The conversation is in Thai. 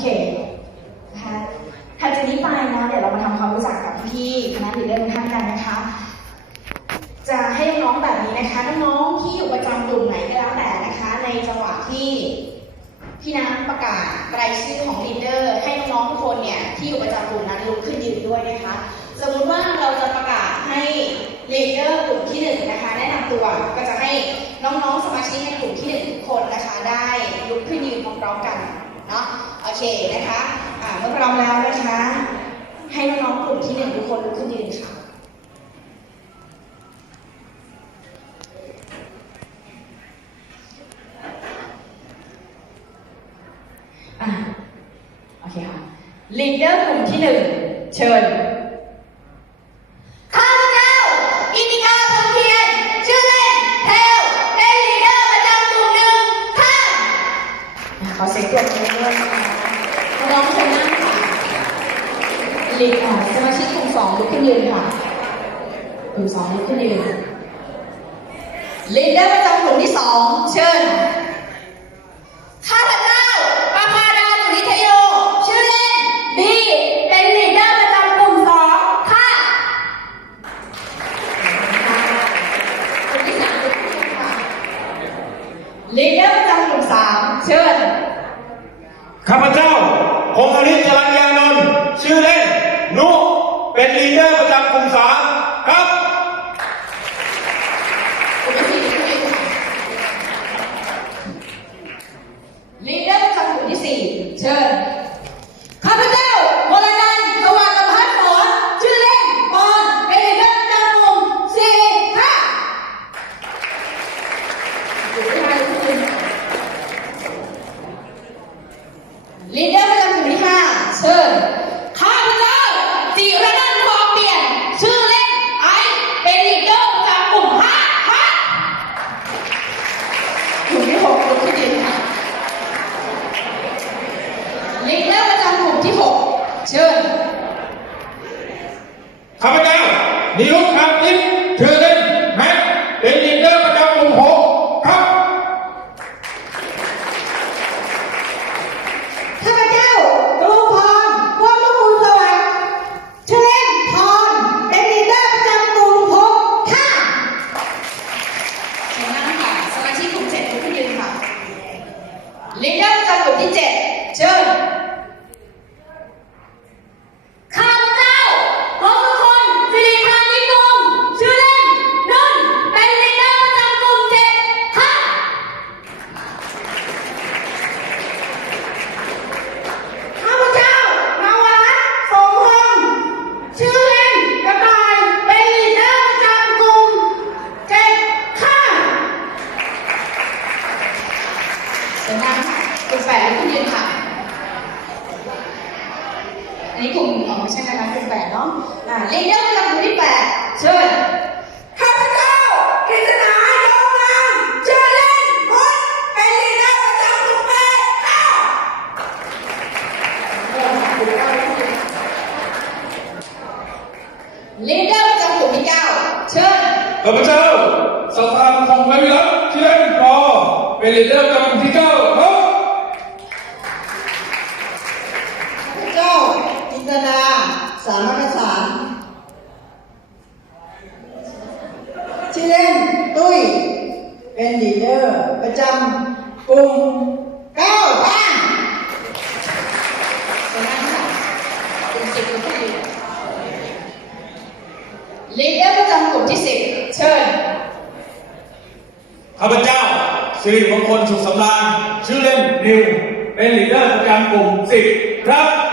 เคนะคะถัดจากนี้ไปนะเดี๋ยวเรามาทำความรู้จักกับพี่คณะดิเดอร์ทุกท่านกันนะคะ จะให้น้องแบบนี้นะคะน้องที่อยู่ประจำกลุ่มไหนก็แล้วแต่นะคะ ในจังหวะที่พี่น้ำประกาศรายชื่อของลีดเดอร์ให้น้องทุกคนเนี่ยที่อยู่ประจำกลุ่มนั้นลุกขึ้นยืนด้วยนะคะ สมมุติว่าเราจะประกาศให้ลีดเดอร์กลุ่มที่1นะคะแนะนำตัวก็จะให้น้องๆสมาชิกในกลุ่มที่1ทุกคนนะคะ ได้ลุกขึ้นยืนพร้อมๆกันเนาะ เคนะคะเมื่อพร้อมแล้วนะคะ ให้น้องๆกลุ่มที่หนึ่งทุกคนลุกขึ้นยืนค่ะอะโอเคค่ะลีดเดอร์กลุ่มที่หนึ่งเชิญข้าพเจ้าอินิกาพงเทียนชื่อเล่นเทลเป็นลีดเดอร์ประจำกลุ่มหนึ่งค่ะขอเสียงปรบมือด้วยนะคะ น้องเชิญนั่งค่ะลีดอ่าสมาชิกกลุ่มสองลุกขึ้นยืนค่ะกลุ่มสองลุกขึ้นยืนลีดเดอร์ประจำกลุ่มที่สองเชิญข้าพเจ้าปาพาดาสุริทโย ชื่อเล่นบีเป็นลีดเดอร์ประจำกลุ่มสองค่ะกลุ่มที่สามลีดเดอร์ประจำกลุ่มสามเชิญข้าพเจ้า พงศ์อริศจรัญญานนท์ชื่อเล่นนุเป็นลีดเดอร์ประจำกลุ่มสามครับ ที่เจ็ดเชิญ แปดลุกขึ้นยืนค่ะ อันนี้กลุ่มอ๋อไม่ใช่นะคะกลุ่มแปดเนาะ อ่าลีดเดอร์ประจำกลุ่มที่แปดเชิญข้าพเจ้ากฤษณายงงามชื่อเล่นมดเป็นลีดเดอร์ประจำกลุ่มแปดค่ะลีดเดอร์ประจำกลุ่มที่เก้าเชิญข้าพเจ้าสถานคงไว้วิรัตชื่อเล่นปอเป็นลีดเดอร์ประจำกลุ่มที่เก้าครับ พระเจ้าจินตนา สามกสารชื่อเล่นตุ้ย เป็นลีดเดอร์ ประจำกลุ่มเก้าบ้านชนะค่ะเป็นสิบคนลีดเดอร์ประจำกลุ่มที่สิบเชิญข้าพเจ้าสิริมงคลสุขสำราญชื่อเล่นนิวเป็นลีดเดอร์ประจำกลุ่มสิบครับ